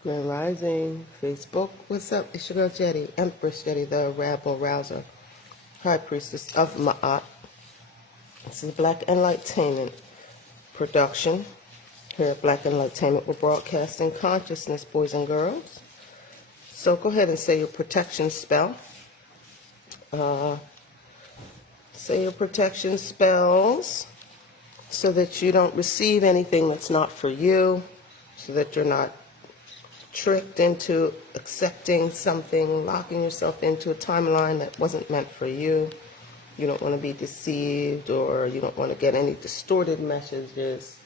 Grand Rising, Facebook. What's up? It's your girl Jedi, Empress Jedi, the Rabble Rouser, High Priestess of Ma'at. This is Black Enlightenment production. Here at Black Enlightenment, we're broadcasting consciousness, boys and girls. So go ahead and say your protection spell. Say your protection spells so that you don't receive anything that's not for you, so that you're not tricked into accepting something, locking yourself into a timeline that wasn't meant for you. You don't want to be deceived, or you don't want to get any distorted messages,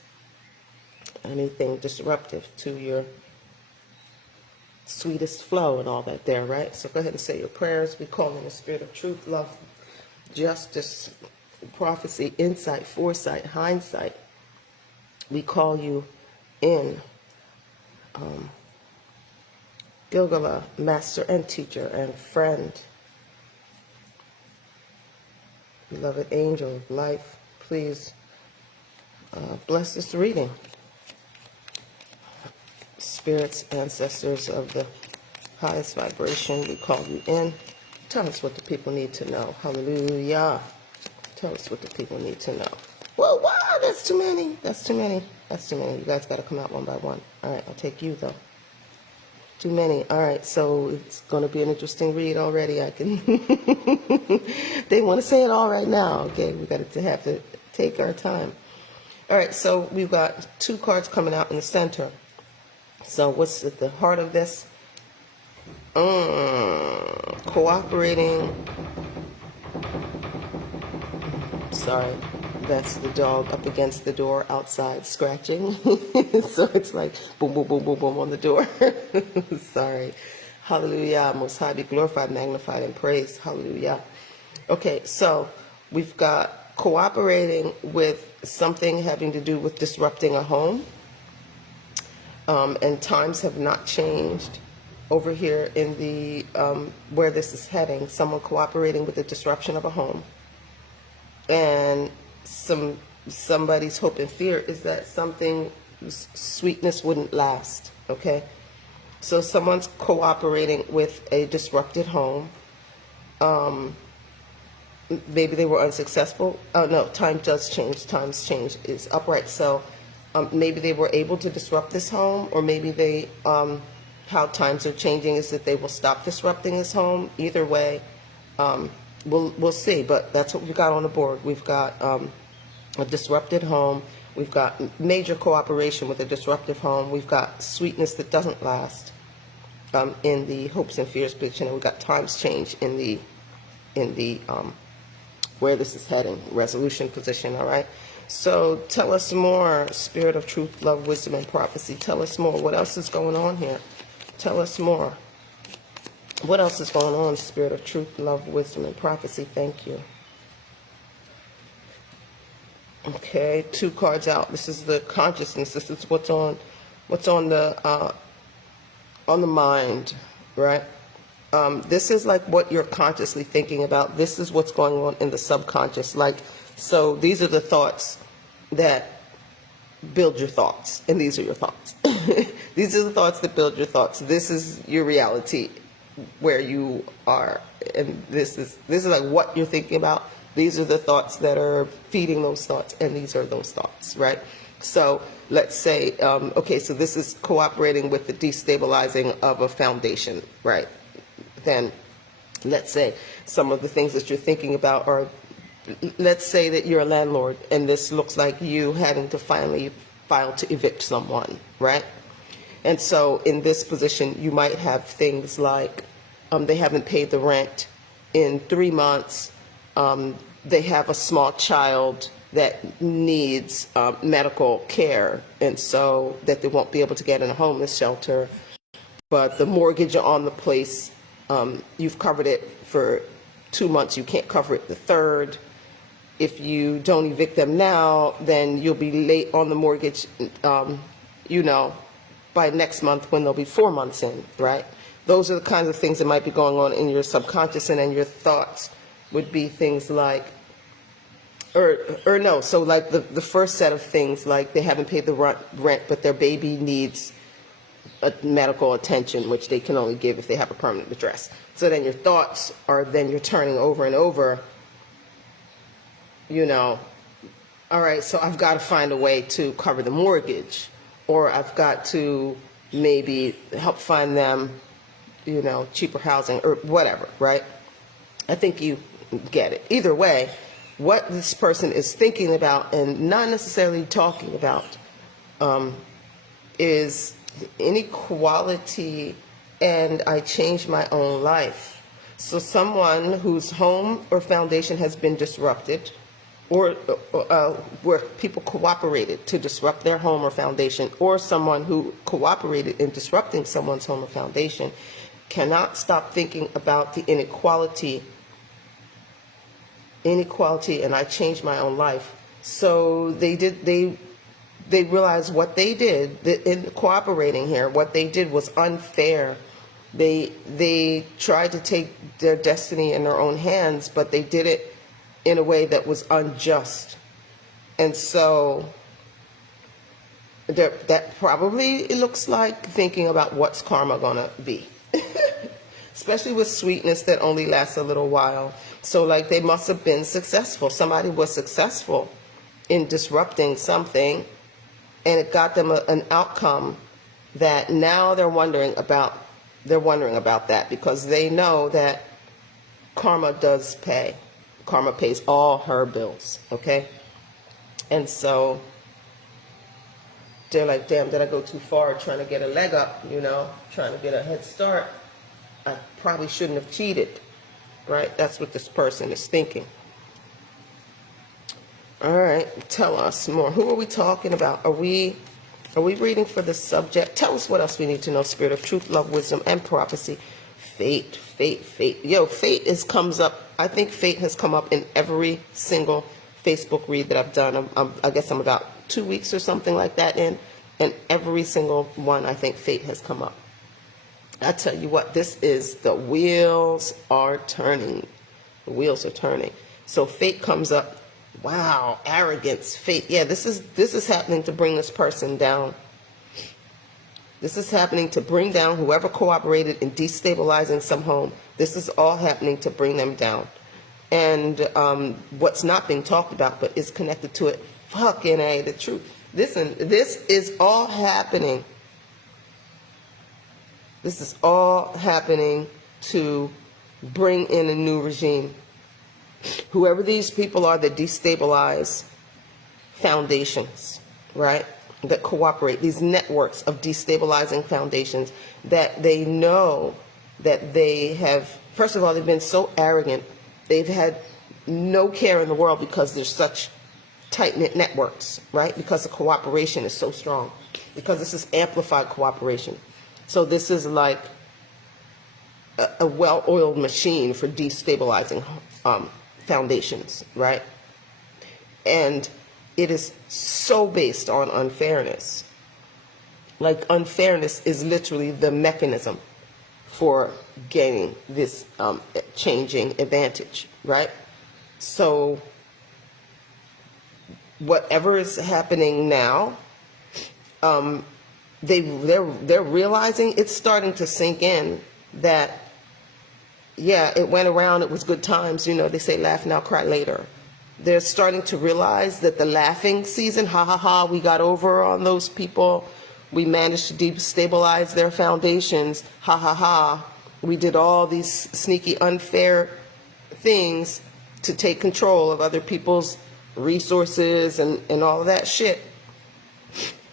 anything disruptive to your sweetest flow and all that there, right? So go ahead and say your prayers. We call in the spirit of truth, love, justice, prophecy, insight, foresight, hindsight. We call you in. Gilgala, master and teacher and friend, beloved angel of life, please bless this reading. Spirits, ancestors of the highest vibration, we call you in. Tell us what the people need to know. Hallelujah. Tell us what the people need to know. Whoa, wow, that's too many. That's too many. That's too many. You guys got to come out one by one. All right, I'll take you, though. Too many. All right, so it's going to be an interesting read already. I can. They want to say it all right now. Okay, we got to have to take our time. All right, so we've got two cards coming out in the center. So what's at the heart of this? Cooperating. Sorry, that's the dog up against the door outside scratching. So it's like boom, boom, boom, boom, boom on the door. Sorry. Hallelujah. Most High be glorified, magnified, and praised. Hallelujah. Okay, so we've got cooperating with something having to do with disrupting a home. And times have not changed over here in the where this is heading. Someone cooperating with the disruption of a home. And somebody's hope and fear is that something sweetness wouldn't last. Okay, so someone's cooperating with a disrupted home. Maybe they were unsuccessful. Oh no, time does change. Times change is upright. So maybe they were able to disrupt this home, or maybe they how times are changing is that they will stop disrupting this home. Either way. We'll see, but that's what we've got on the board. We've got a disrupted home. We've got major cooperation with a disruptive home. We've got sweetness that doesn't last in the hopes and fears position, and we've got times change in the where this is heading, resolution position. All right. So tell us more, spirit of truth, love, wisdom, and prophecy. Tell us more. What else is going on here? Tell us more. What else is going on, spirit of truth, love, wisdom, and prophecy? Thank you. Okay, two cards out. This is the consciousness. This is what's on the mind, right? This is like what you're consciously thinking about. This is what's going on in the subconscious. Like, so these are the thoughts that build your thoughts, and these are your thoughts. These are the thoughts that build your thoughts. This is your reality, where you are, and this is like what you're thinking about. These are the thoughts that are feeding those thoughts, and these are those thoughts, right? So let's say, okay, so this is cooperating with the destabilizing of a foundation, right? Then let's say some of the things that you're thinking about are, let's say that you're a landlord, and this looks like you having to finally file to evict someone, right? And so in this position, you might have things like they haven't paid the rent in 3 months. They have a small child that needs medical care, and so that they won't be able to get in a homeless shelter. But the mortgage on the place, you've covered it for 2 months. You can't cover it the third. If you don't evict them now, then you'll be late on the mortgage, by next month when they'll be 4 months in, right? Those are the kinds of things that might be going on in your subconscious, and then your thoughts would be things like, or no, so like the first set of things, like they haven't paid the rent, but their baby needs medical attention, which they can only give if they have a permanent address. So then your thoughts are, then you're turning over and over, all right, so I've got to find a way to cover the mortgage, or I've got to maybe help find them, cheaper housing or whatever, right? I think you get it. Either way, what this person is thinking about and not necessarily talking about is inequality, and I changed my own life. So someone whose home or foundation has been disrupted, or where people cooperated to disrupt their home or foundation, or someone who cooperated in disrupting someone's home or foundation, cannot stop thinking about the inequality, and I changed my own life. So they realized what they did in cooperating here, what they did was unfair. They tried to take their destiny in their own hands, but they did it in a way that was unjust. And so that probably, it looks like, thinking about what's karma gonna be. Especially with sweetness that only lasts a little while. So like, they must have been successful. Somebody was successful in disrupting something, and it got them an outcome that now they're wondering about that, because they know that karma does pay. Karma pays all her bills, okay? And so they're like, damn, did I go too far trying to get a leg up, trying to get a head start? I probably shouldn't have cheated, right? That's what this person is thinking. All right, tell us more. Who are we talking about? Are we reading for the subject? Tell us what else we need to know. Spirit of truth, love, wisdom, and prophecy. Fate. Yo, fate comes up. I think fate has come up in every single Facebook read that I've done. I guess I'm about 2 weeks or something like that in, and every single one, I think fate has come up. I tell you what, this is, the wheels are turning. The wheels are turning. So fate comes up. Wow, arrogance, fate. Yeah, this is happening to bring this person down. This is happening to bring down whoever cooperated in destabilizing some home. This is all happening to bring them down. And what's not being talked about but is connected to it, fucking A, the truth. Listen, this is all happening. This is all happening to bring in a new regime. Whoever these people are that destabilize foundations, right? That cooperate, these networks of destabilizing foundations, that they know that they have, first of all, they've been so arrogant. They've had no care in the world because there's such tight-knit networks, right? Because the cooperation is so strong. Because this is amplified cooperation. So this is like a well-oiled machine for destabilizing foundations, right? And it is so based on unfairness. Like, unfairness is literally the mechanism for gaining this changing advantage, right? So whatever is happening now, they're realizing, it's starting to sink in that, yeah, it went around, it was good times, they say laugh now, cry later. They're starting to realize that the laughing season, ha ha ha, we got over on those people, we managed to destabilize their foundations, ha ha ha, we did all these sneaky unfair things to take control of other people's resources and all of that shit.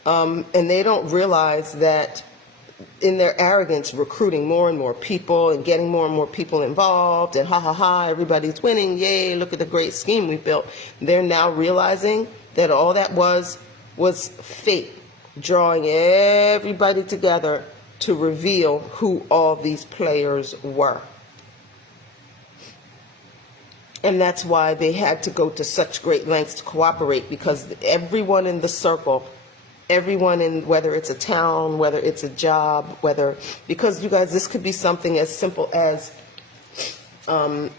And they don't realize that in their arrogance, recruiting more and more people and getting more and more people involved, and ha ha ha, everybody's winning, yay, look at the great scheme we built. They're now realizing that all that was fate, drawing everybody together to reveal who all these players were. And that's why they had to go to such great lengths to cooperate, because everyone in the circle, everyone in, whether it's a town, whether it's a job, because you guys, this could be something as simple as, a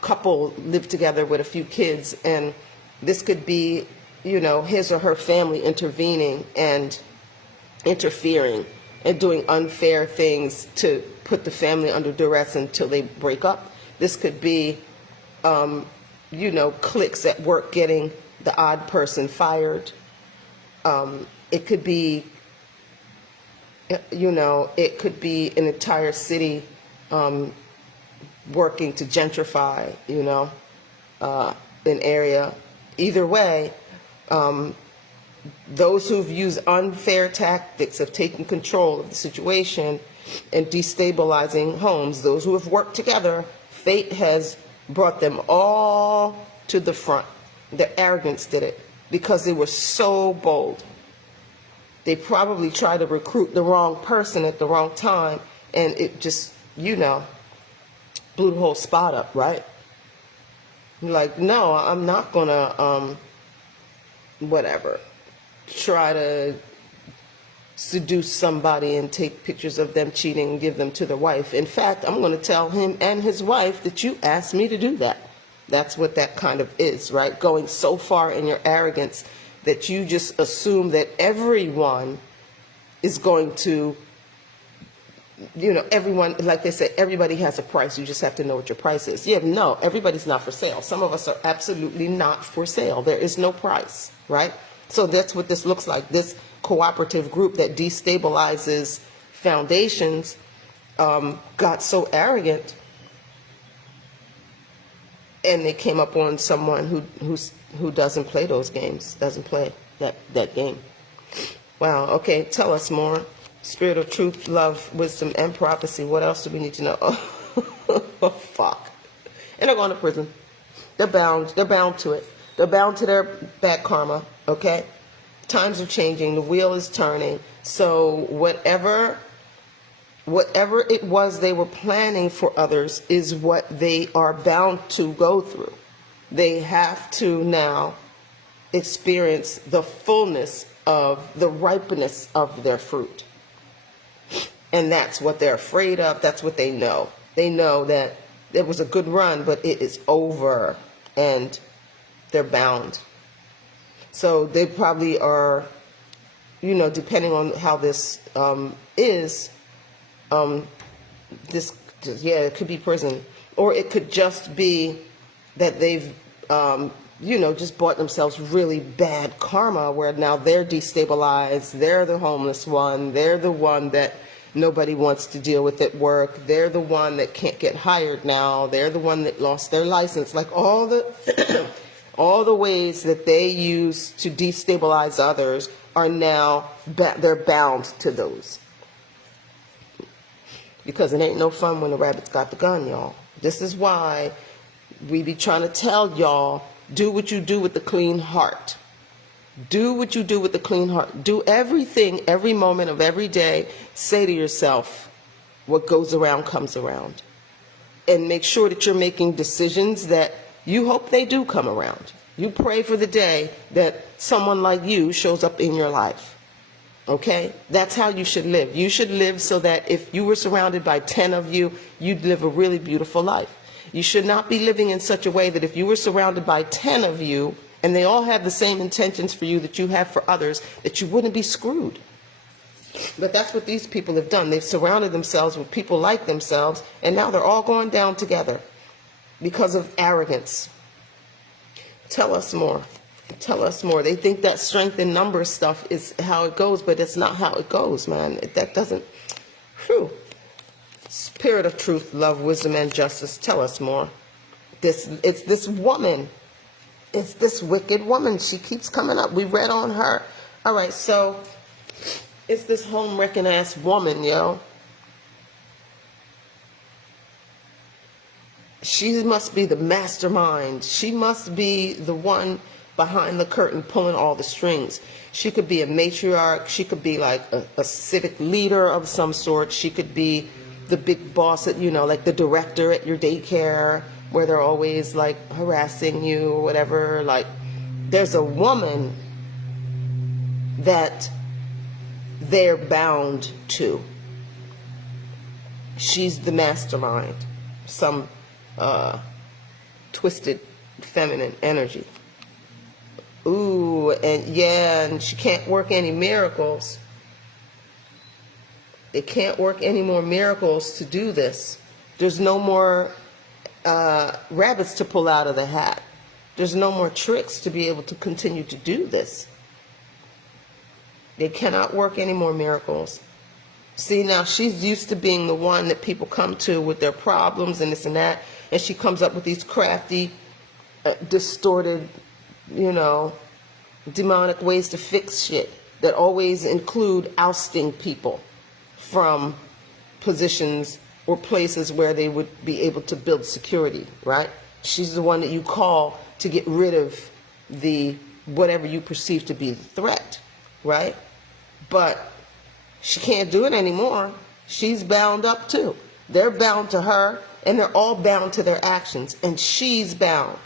couple live together with a few kids, and this could be, his or her family intervening and interfering and doing unfair things to put the family under duress until they break up. This could be, cliques at work getting the odd person fired. It could be, it could be an entire city working to gentrify, an area. Either way, those who've used unfair tactics of taking control of the situation and destabilizing homes, those who have worked together, fate has brought them all to the front. Their arrogance did it because they were so bold. They probably tried to recruit the wrong person at the wrong time, and it just, blew the whole spot up, right? Like, no, I'm not gonna, try to seduce somebody and take pictures of them cheating and give them to their wife. In fact, I'm going to tell him and his wife that you asked me to do that. That's what that kind of is, right? Going so far in your arrogance that you just assume that everyone is going to, everyone, like they say, everybody has a price. You just have to know what your price is. Yeah, no, everybody's not for sale. Some of us are absolutely not for sale. There is no price, right? So that's what this looks like. This cooperative group that destabilizes foundations got so arrogant, and they came up on someone who doesn't play those games, doesn't play that game. Wow. Okay, tell us more. Spirit of truth, love, wisdom, and prophecy. What else do we need to know? Oh, fuck. And they're going to prison. They're bound. They're bound to it. They're bound to their bad karma. Okay? Times are changing. The wheel is turning. So whatever it was they were planning for others is what they are bound to go through. They have to now experience the fullness of the ripeness of their fruit. And that's what they're afraid of. That's what they know. They know that it was a good run, but it is over, and they're bound. So they probably are, depending on how this is, it could be prison, or it could just be that they've, just bought themselves really bad karma, where now they're destabilized. They're the homeless one. They're the one that nobody wants to deal with at work. They're the one that can't get hired now. They're the one that lost their license. Like all the all the ways that they use to destabilize others are now, they're bound to those. Because it ain't no fun when the rabbit's got the gun, y'all. This is why we be trying to tell y'all, do what you do with the clean heart. Do what you do with the clean heart. Do everything, every moment of every day. Say to yourself, what goes around comes around. And make sure that you're making decisions that you hope they do come around. You pray for the day that someone like you shows up in your life. Okay? That's how you should live. You should live so that if you were surrounded by 10 of you, you'd live a really beautiful life. You should not be living in such a way that if you were surrounded by 10 of you, and they all have the same intentions for you that you have for others, that you wouldn't be screwed. But that's what these people have done. They've surrounded themselves with people like themselves, and now they're all going down together because of arrogance. Tell us more. Tell us more. They think that strength in numbers stuff is how it goes, but it's not how it goes, man. That doesn't... Spirit of truth, love, wisdom, and justice. Tell us more. It's this woman. It's this wicked woman. She keeps coming up. We read on her. All right, so it's this home-wrecking ass woman, yo. She must be the mastermind. She must be the one behind the curtain pulling all the strings. She could be a matriarch. She could be like a civic leader of some sort. She could be the big boss at, like the director at your daycare, where they're always like harassing you or whatever. Like, there's a woman that they're bound to. She's the mastermind. Some twisted feminine energy. Ooh, and she can't work any miracles. It can't work any more miracles to do this. There's no more rabbits to pull out of the hat. There's no more tricks to be able to continue to do this. They cannot work any more miracles. See, now she's used to being the one that people come to with their problems and this and that, and she comes up with these crafty, distorted, demonic ways to fix shit that always include ousting people from positions or places where they would be able to build security, right? She's the one that you call to get rid of the whatever you perceive to be the threat, right? But she can't do it anymore. She's bound up too. They're bound to her, and they're all bound to their actions, and she's bound.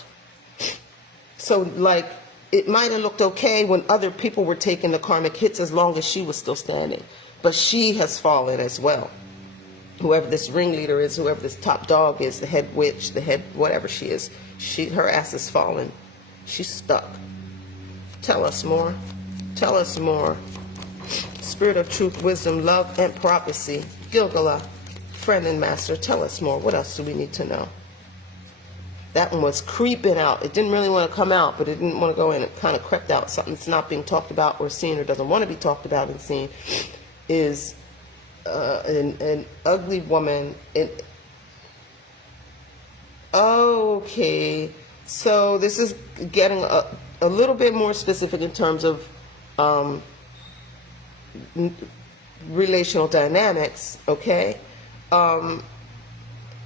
So, like, it might have looked okay when other people were taking the karmic hits as long as she was still standing. But she has fallen as well. Whoever this ringleader is, whoever this top dog is, the head witch, the head whatever she is, her ass has fallen. She's stuck. Tell us more. Tell us more. Spirit of truth, wisdom, love, and prophecy. Gilgala, friend and master, tell us more. What else do we need to know? That one was creeping out. It didn't really want to come out, but it didn't want to go in. It kind of crept out. Something that's not being talked about or seen or doesn't want to be talked about and seen is an ugly woman. Okay, so this is getting a little bit more specific in terms of relational dynamics, okay?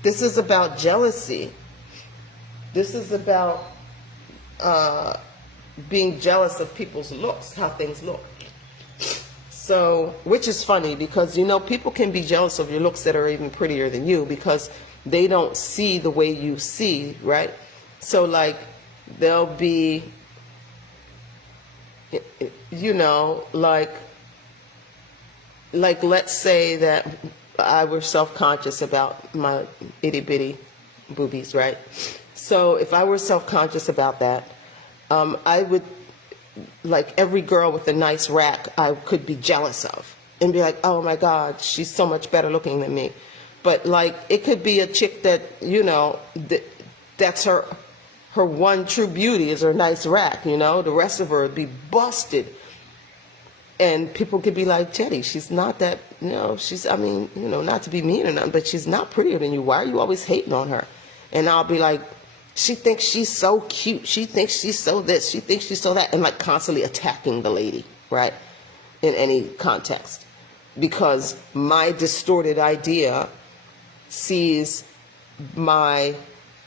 This is about jealousy. This is about being jealous of people's looks, how things look. So, which is funny because, people can be jealous of your looks that are even prettier than you because they don't see the way you see, right? So, like, they'll be, like let's say that I were self-conscious about my itty-bitty boobies, right? So if I were self-conscious about that, I would, like every girl with a nice rack, I could be jealous of and be like, oh my God, she's so much better looking than me. But like, it could be a chick that, that's her one true beauty is her nice rack, the rest of her would be busted. And people could be like, Jedi, she's not that, she's, not to be mean or nothing, but she's not prettier than you. Why are you always hating on her? And I'll be like, she thinks she's so cute. She thinks she's so this. She thinks she's so that. And like constantly attacking the lady, right? In any context. Because my distorted idea sees my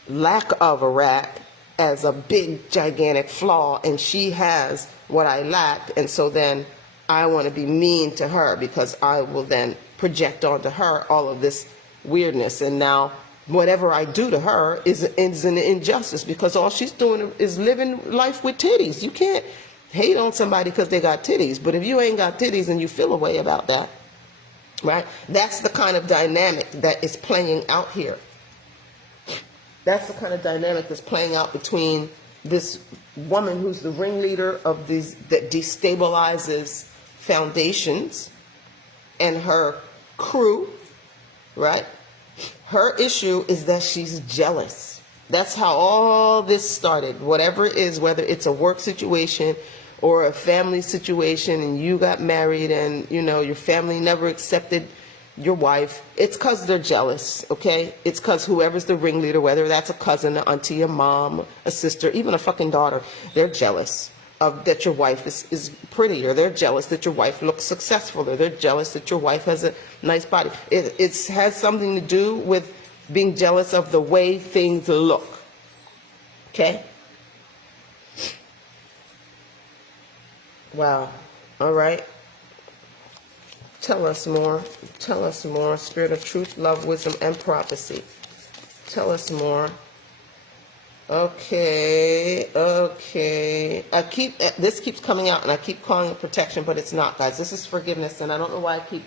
lack of a rack as a big, gigantic flaw. And she has what I lack. And so then I want to be mean to her because I will then project onto her all of this weirdness. And now whatever I do to her is an injustice because all she's doing is living life with titties. You can't hate on somebody because they got titties. But if you ain't got titties and you feel a way about that, right? That's the kind of dynamic that is playing out here. That's the kind of dynamic that's playing out between this woman who's the ringleader of these that destabilizes foundations and her crew, right? Her issue is that she's jealous. That's how all this started. Whatever it is, whether it's a work situation or a family situation and you got married and, your family never accepted your wife, it's because they're jealous, okay? It's because whoever's the ringleader, whether that's a cousin, an auntie, a mom, a sister, even a fucking daughter, they're jealous of that your wife is pretty, or they're jealous that your wife looks successful, or they're jealous that your wife has a nice body. It has something to do with being jealous of the way things look, okay? Wow. All right. Tell us more. Tell us more. Spirit of truth, love, wisdom, and prophecy. Tell us more. Okay. This keeps coming out, and I keep calling it protection, but it's not, guys. This is forgiveness, and I don't know why I keep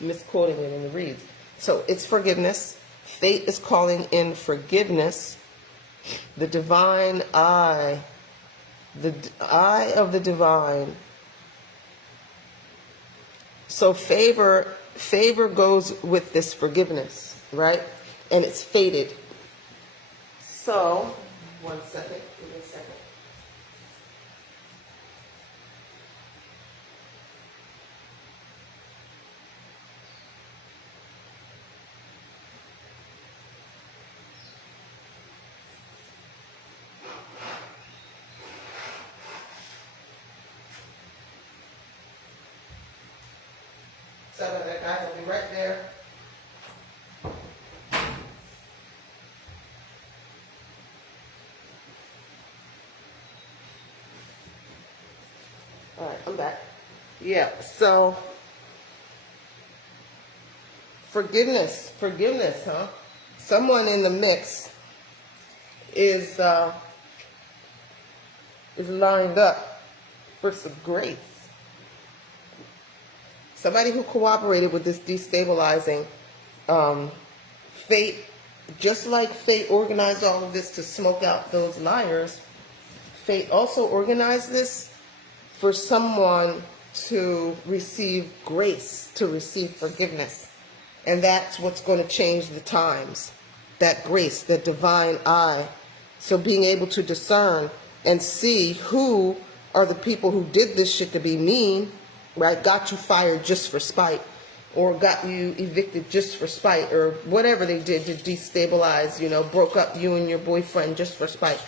misquoting it in the reads. So it's forgiveness. Fate is calling in forgiveness. The divine eye. The eye of the divine. So favor favor goes with this forgiveness, right? And it's fated. So, one second, give me a second. Sorry about that, guys. I'll be right there. All right, I'm back. Yeah, so forgiveness, huh? Someone in the mix is lined up for some grace. Somebody who cooperated with this destabilizing fate, just like fate organized all of this to smoke out those liars, fate also organized this for someone to receive grace, to receive forgiveness. And that's what's going to change the times. That grace, that divine eye. So being able to discern and see who are the people who did this shit to be mean, right? Got you fired just for spite, or got you evicted just for spite, or whatever they did to destabilize, broke up you and your boyfriend just for spite.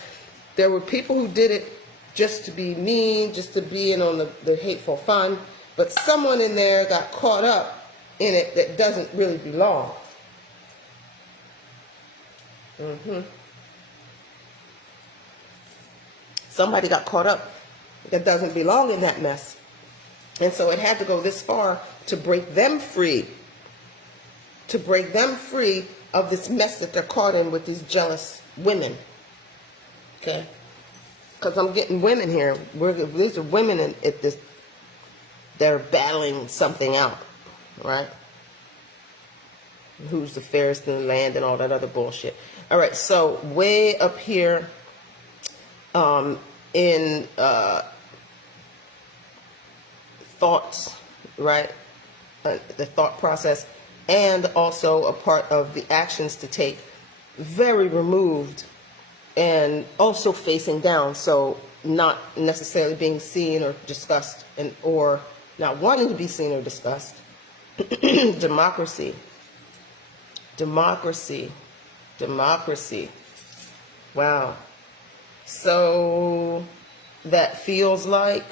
There were people who did it just to be mean, just to be in on the hateful fun, but someone in there got caught up in it that doesn't really belong. Somebody got caught up that doesn't belong in that mess. And so it had to go this far to break them free. To break them free of this mess that they're caught in with these jealous women. Okay? Because I'm getting women here. These are women at this. They're battling something out. Right? Who's the fairest in the land and all that other bullshit. All right, so way up here in thoughts, right? The thought process, and also a part of the actions to take, very removed and also facing down. So not necessarily being seen or discussed, or not wanting to be seen or discussed. Democracy. Wow. So that feels like,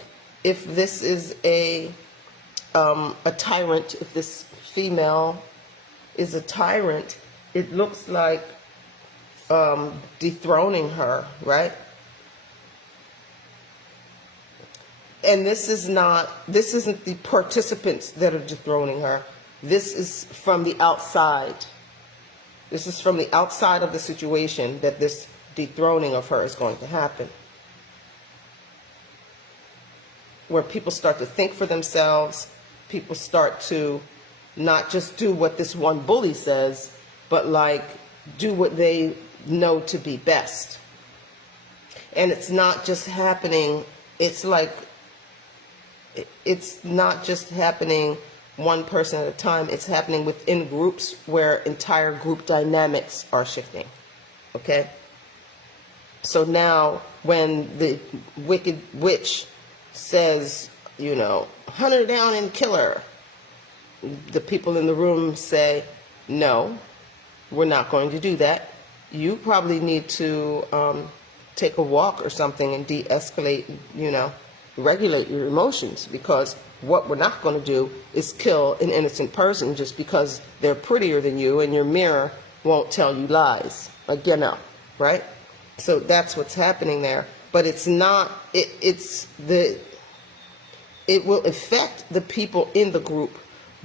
if this is a tyrant, if this female is a tyrant, it looks like dethroning her, right? And this isn't the participants that are dethroning her. This is from the outside. This is from the outside of the situation that this dethroning of her is going to happen. Where people start to think for themselves, people start to not just do what this one bully says, but do what they know to be best. And it's not just happening, it's not just happening one person at a time, it's happening within groups where entire group dynamics are shifting. Okay? So now when the wicked witch says, hunt her down and kill her, the people in the room say, no, we're not going to do that. You probably need to take a walk or something and de-escalate, regulate your emotions, because what we're not going to do is kill an innocent person just because they're prettier than you and your mirror won't tell you lies. Right? So that's what's happening there. But it's not, it will affect the people in the group,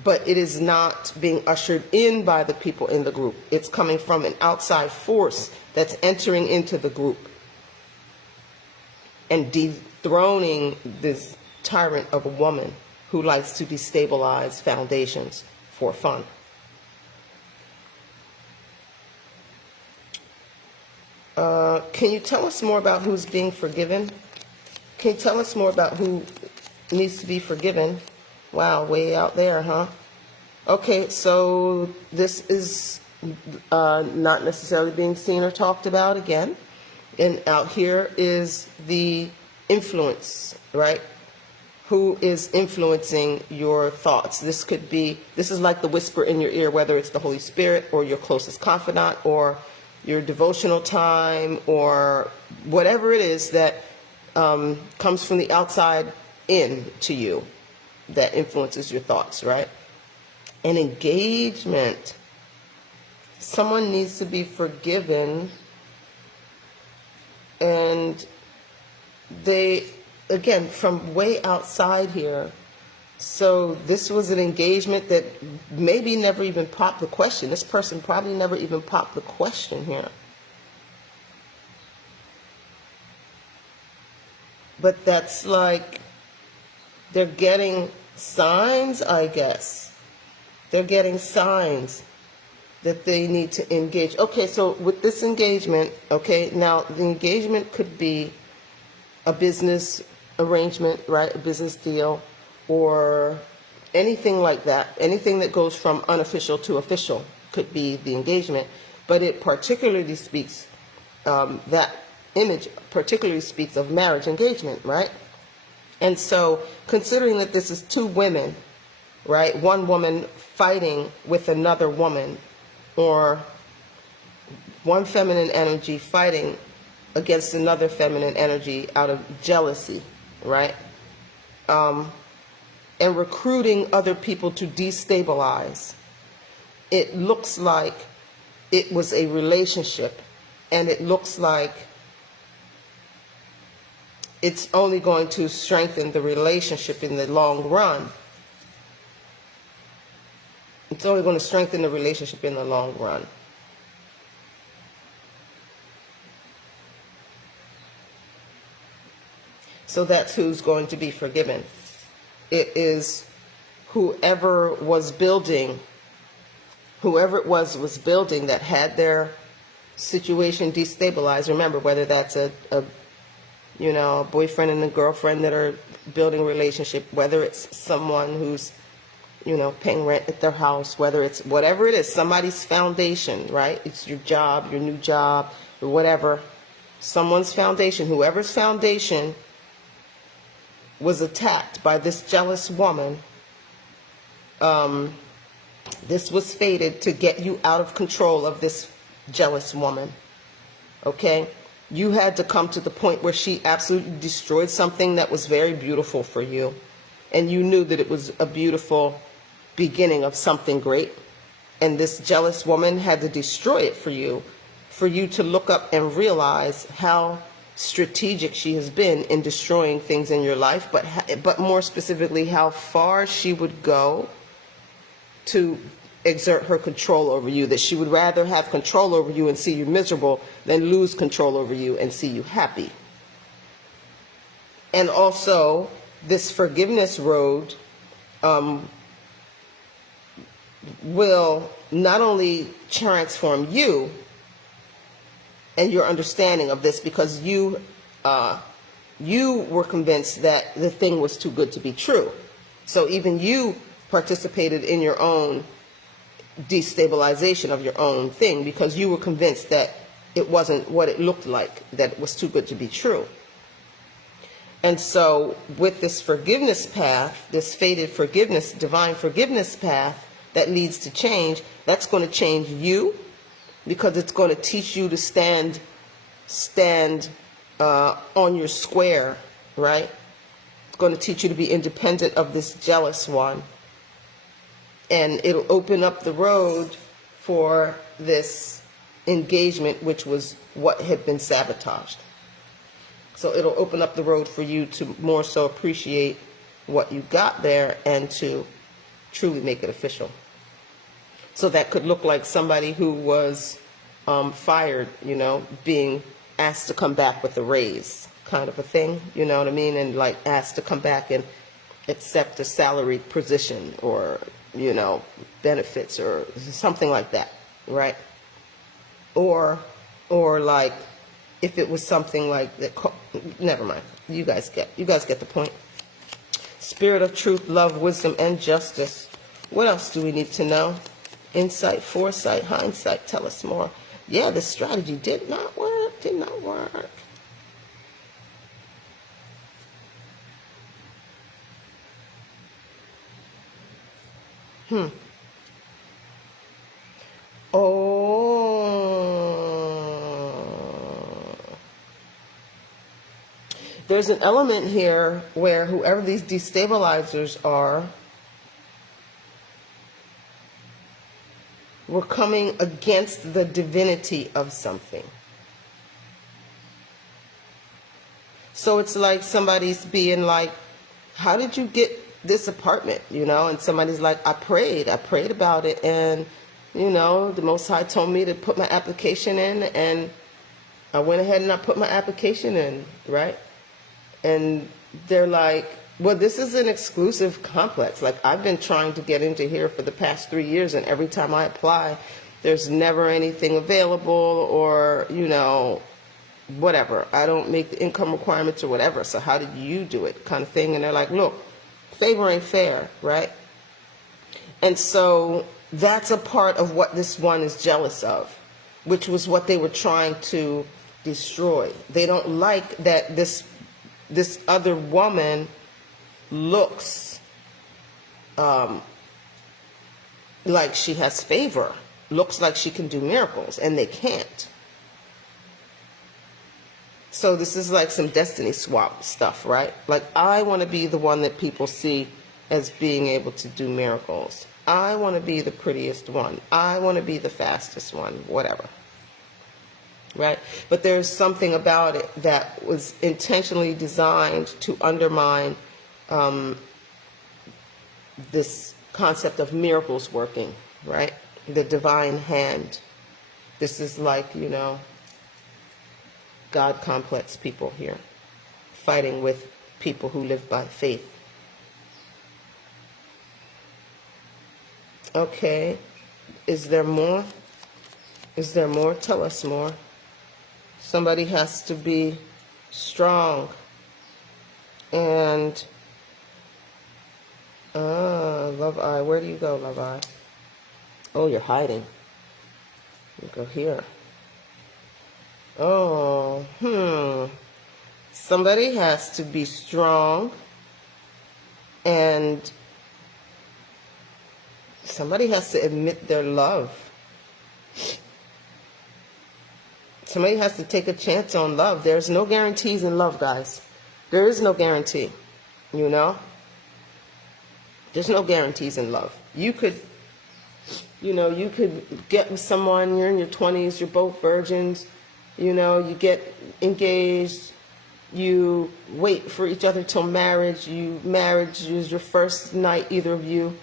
but it is not being ushered in by the people in the group. It's coming from an outside force that's entering into the group and dethroning this tyrant of a woman who likes to destabilize foundations for fun. Can you tell us more about who's being forgiven? Can you tell us more about who needs to be forgiven? Wow, way out there, huh? Okay, so this is not necessarily being seen or talked about again. And out here is the influence, right? Who is influencing your thoughts? This is like the whisper in your ear, whether it's the Holy Spirit or your closest confidant or your devotional time or whatever it is that comes from the outside in to you that influences your thoughts, right? An engagement. Someone needs to be forgiven, and they, again, from way outside here. So this was an engagement that maybe never even popped the question. This person probably never even popped the question here. But that's like, they're getting signs, I guess. They're getting signs that they need to engage. Okay, so with this engagement, okay, now the engagement could be a business arrangement, right? A business deal or anything like that. Anything that goes from unofficial to official could be the engagement. But it particularly speaks, that image particularly speaks of marriage engagement, right? And so considering that this is two women, right? One woman fighting with another woman, or one feminine energy fighting against another feminine energy out of jealousy, right? And recruiting other people to destabilize. It looks like it was a relationship, and it looks like it's only going to strengthen the relationship in the long run. It's only going to strengthen the relationship in the long run. So that's who's going to be forgiven. It is whoever was building, whoever it was building that had their situation destabilized. Remember, whether that's a boyfriend and a girlfriend that are building a relationship, whether it's someone who's paying rent at their house, whether it's whatever it is, somebody's foundation, right? It's your job, your new job, or whatever. Someone's foundation, whoever's foundation was attacked by this jealous woman. This was fated to get you out of control of this jealous woman. Okay? You had to come to the point where she absolutely destroyed something that was very beautiful for you. And you knew that it was a beautiful beginning of something great. And this jealous woman had to destroy it for you to look up and realize how strategic she has been in destroying things in your life, but more specifically, how far she would go to exert her control over you, that she would rather have control over you and see you miserable than lose control over you and see you happy. And also, this forgiveness road will not only transform you and your understanding of this, because you were convinced that the thing was too good to be true. So even you participated in your own destabilization of your own thing, because you were convinced that it wasn't what it looked like, that it was too good to be true. And so with this forgiveness path, this fated forgiveness, divine forgiveness path that leads to change, that's going to change you, because it's going to teach you to stand on your square, right? It's going to teach you to be independent of this jealous one. And it'll open up the road for this engagement, which was what had been sabotaged. So it'll open up the road for you to more so appreciate what you got there and to truly make it official. So that could look like somebody who was fired, being asked to come back with a raise, kind of a thing, you know what I mean? And like asked to come back and accept a salaried position or, benefits or something like that, right? Or like, if it was something like that, never mind. You guys get the point. Spirit of truth, love, wisdom, and justice. What else do we need to know? Insight, foresight, hindsight, tell us more. Yeah, the strategy did not work, did not work. Oh. There's an element here where whoever these destabilizers are, we're coming against the divinity of something. So it's like somebody's being like, how did you get this apartment? You know, and somebody's like, I prayed about it, and you know, the Most High told me to put my application in, and I went ahead and I put my application in, right? And they're like, well, this is an exclusive complex. Like, I've been trying to get into here for the past 3 years, and every time I apply, there's never anything available, or, you know, whatever. I don't make the income requirements or whatever. So how did you do it, kind of thing? And they're like, look, favor ain't fair, right? And so that's a part of what this one is jealous of, which was what they were trying to destroy. They don't like that this other woman looks like she has favor, looks like she can do miracles, and they can't. So this is like some destiny swap stuff, right? Like, I want to be the one that people see as being able to do miracles. I want to be the prettiest one. I want to be the fastest one, whatever. Right? But there's something about it that was intentionally designed to undermine this concept of miracles working, right? The divine hand. This is like, you know, God complex people here, fighting with people who live by faith. Okay, is there more? Is there more? Tell us more. Somebody has to be strong. And, Love Eye, where do you go, Love Eye? Oh, you're hiding. You go here. Oh, somebody has to be strong, and somebody has to admit their love. Somebody has to take a chance on love. There's no guarantees in love, guys. There is no guarantee, you know? There's no guarantees in love. You could, you know, you could get with someone, you're in your 20s, you're both virgins, you know, you get engaged, you wait for each other till marriage, marriage is your first night either of you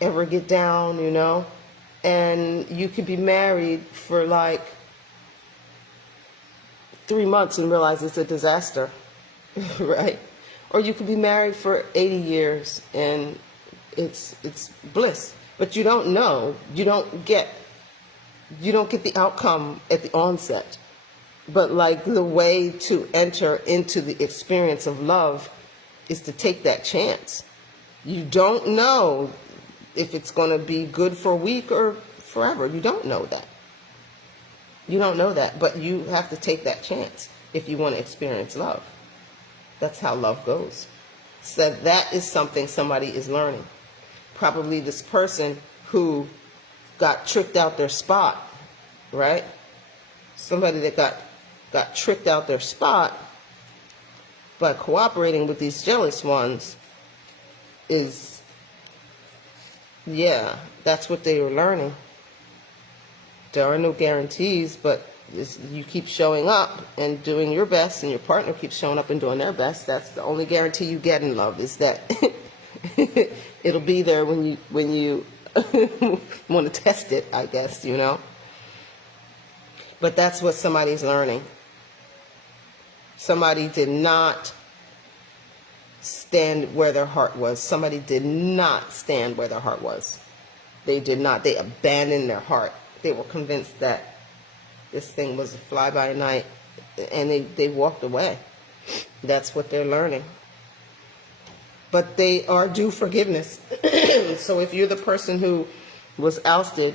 ever get down, you know, and you could be married for like 3 months and realize it's a disaster, right? Or you could be married for 80 years and it's bliss, but you don't know, you don't get the outcome at the onset. But like, the way to enter into the experience of love is to take that chance. You don't know if it's going to be good for a week or forever. You don't know that. You don't know that, but you have to take that chance if you want to experience love. That's how love goes. So that is something somebody is learning. Probably this person who got tricked out their spot, right? Somebody that got tricked out their spot by cooperating with these jealous ones is, yeah, that's what they were learning. There are no guarantees, but you keep showing up and doing your best, and your partner keeps showing up and doing their best. That's the only guarantee you get in love, is that it'll be there when you want to test it, I guess, you know. But that's what somebody's learning. Somebody did not stand where their heart was. Somebody did not stand where their heart was. They did not. They abandoned their heart. They were convinced that this thing was a fly-by-night, and they walked away. That's what they're learning. but they are due forgiveness. So if you're the person who was ousted,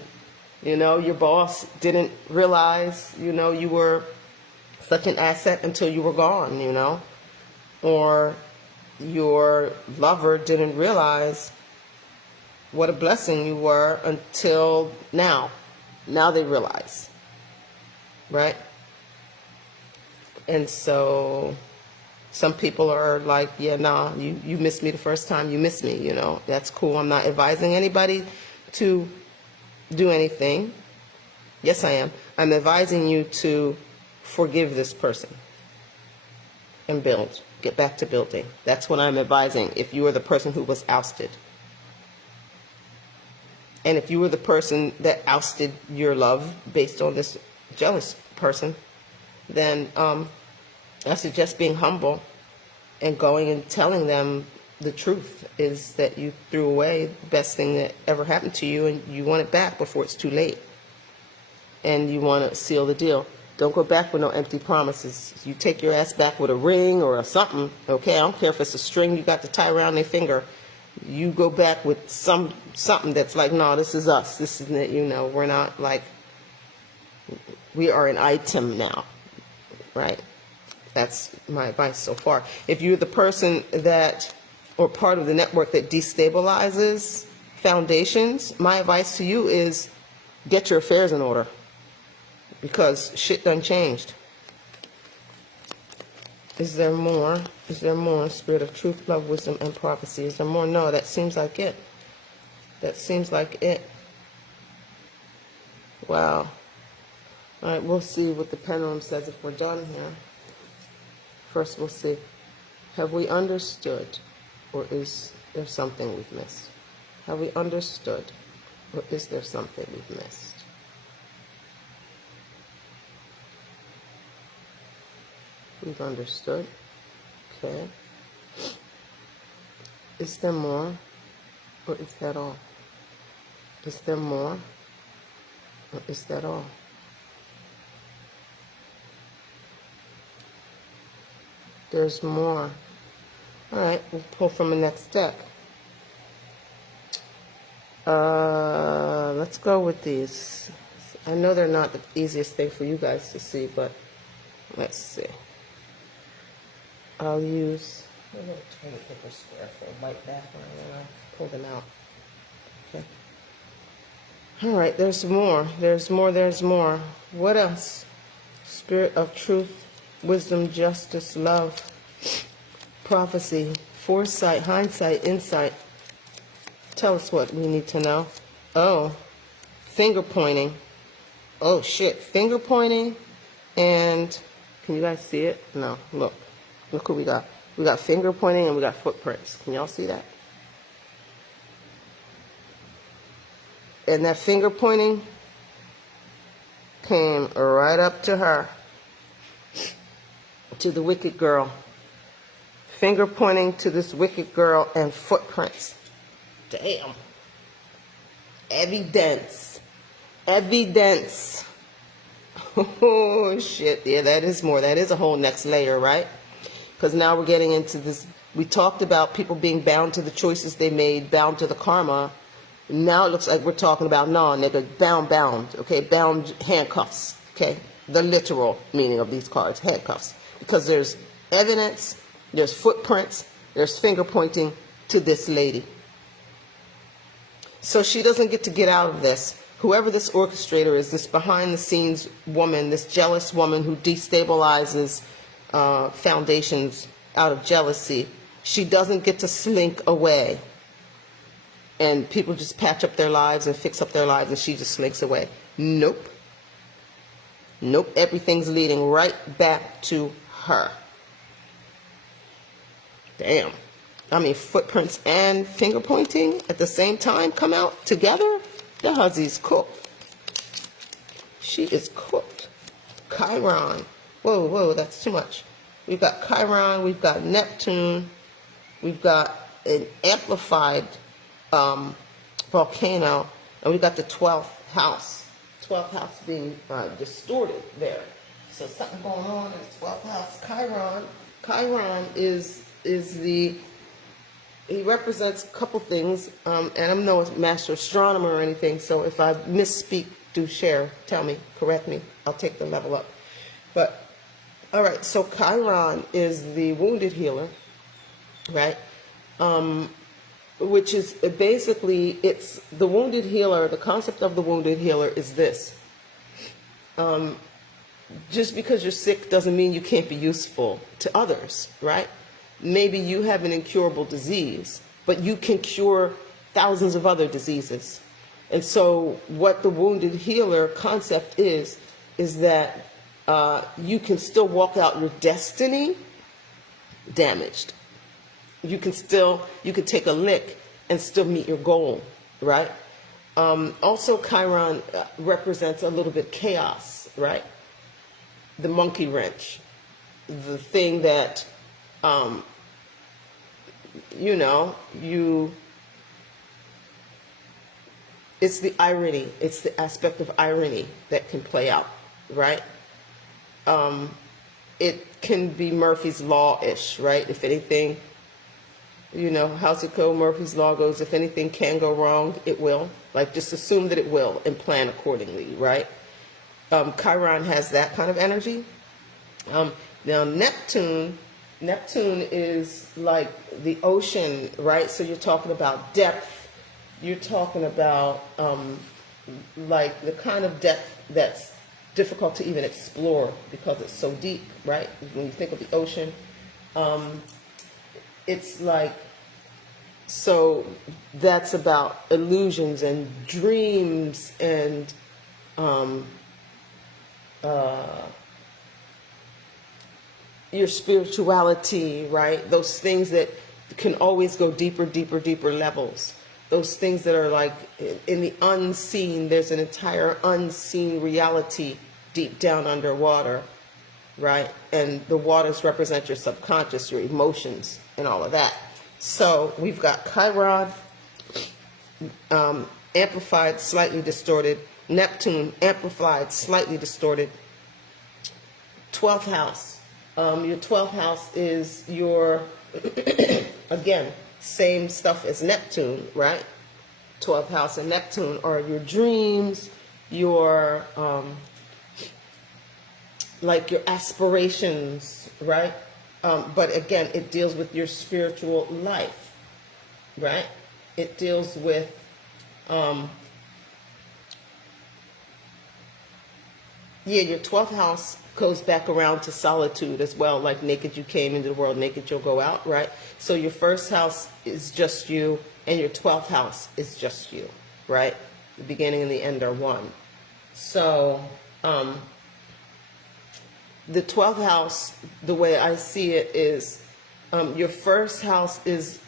you know, your boss didn't realize, you know, you were such an asset until you were gone, you know, or your lover didn't realize what a blessing you were until now. Now they realize, right? And so some people are like, yeah, nah, you missed me the first time, you missed me, you know, that's cool. I'm not advising anybody to do anything. Yes, I am. I'm advising you to forgive this person and build, get back to building. That's what I'm advising if you are the person who was ousted. And if you were the person that ousted your love based on this jealous person, then I suggest being humble and going and telling them the truth is that you threw away the best thing that ever happened to you and you want it back before it's too late. And you want to seal the deal. Don't go back with no empty promises. You take your ass back with a ring or a something, okay? I don't care if it's a string you got to tie around their finger. You go back with something that's like, no, this is us. This is, you know, we're not like, we are an item now, right? That's my advice so far. If you're the person that, or part of the network that destabilizes foundations, my advice to you is get your affairs in order because shit done changed. Is there more? Is there more? Spirit of truth, love, wisdom, and prophecy. Is there more? No, that seems like it. That seems like it. Wow. All right, we'll see what the pendulum says if we're done here. First, we'll see. Have we understood, or is there something we've missed? Have we understood, or is there something we've missed? We've understood. Okay. Is there more, or is that all? Is there more, or is that all? There's more. All right, we'll pull from the next deck. Let's go with these. I know they're not the easiest thing for you guys to see, but let's see. I'll use a little toilet paper square for a white background and I'll pull them out. Okay. All right, there's more. There's more. There's more. What else? Spirit of truth, wisdom, justice, love, prophecy, foresight, hindsight, insight. Tell us what we need to know. Oh, finger pointing. Oh, shit. Finger pointing. And can you guys see it? No, look. Look what we got. We got finger pointing and we got footprints. Can y'all see that? And that finger pointing came right up to her, to the wicked girl. Finger pointing to this wicked girl and footprints. Damn. Evidence. Evidence. Oh, shit. Yeah, that is more. That is a whole next layer, right? Because now we're getting into this. We talked about people being bound to the choices they made, bound to the karma. Now it looks like we're talking about, no, nigga, bound, okay, bound handcuffs, okay? The literal meaning of these cards, handcuffs. Because there's evidence, there's footprints, there's finger pointing to this lady. So she doesn't get out of this. Whoever this orchestrator is, this behind-the-scenes woman, this jealous woman who destabilizes foundations out of jealousy, she doesn't get to slink away and people just patch up their lives and fix up their lives and she just slinks away. Nope. Nope. Everything's leading right back to her. Damn. I mean, footprints and finger pointing at the same time come out together? The huzzy's cooked. She is cooked. Chiron. Whoa, whoa, that's too much. We've got Chiron, we've got Neptune, we've got an amplified volcano, and we've got the 12th house. 12th house being distorted there. So something going on in the 12th house. Chiron is he represents a couple things, and I'm no master astronomer or anything, so if I misspeak, do share, tell me, correct me, I'll take the level up. But, all right, so Chiron is the wounded healer, right? Which is basically, it's the wounded healer, the concept of the wounded healer is this. Just because you're sick doesn't mean you can't be useful to others, right? Maybe you have an incurable disease, but you can cure thousands of other diseases. And so what the wounded healer concept is that you can still walk out your destiny damaged. You can take a lick and still meet your goal, right? Also, Chiron represents a little bit chaos, right? The monkey wrench, the thing that, it's the irony, it's the aspect of irony that can play out, right? It can be Murphy's Law-ish, right? If anything, how's it go? Murphy's Law goes, if anything can go wrong, it will. Like, just assume that it will and plan accordingly, right? Chiron has that kind of energy. Now, Neptune is like the ocean, right? So you're talking about depth. You're talking about like the kind of depth that's difficult to even explore because it's so deep, right? When you think of the ocean, it's like, so that's about illusions and dreams and your spirituality, right? Those things that can always go deeper, deeper, deeper levels. Those things that are like in the unseen, there's an entire unseen reality deep down underwater, right? And the waters represent your subconscious, your emotions, and all of that. So we've got Chiron, amplified, slightly distorted. Neptune, amplified, slightly distorted. 12th house. Your 12th house is your, again, same stuff as Neptune, right? 12th house and Neptune are your dreams, your, like your aspirations, right? But again, it deals with your spiritual life, right? It deals with, your 12th house goes back around to solitude as well. Like naked you came into the world, naked you'll go out, right? So your first house is just you, and your 12th house is just you, right? The beginning and the end are one. So the 12th house, the way I see it is, your first house is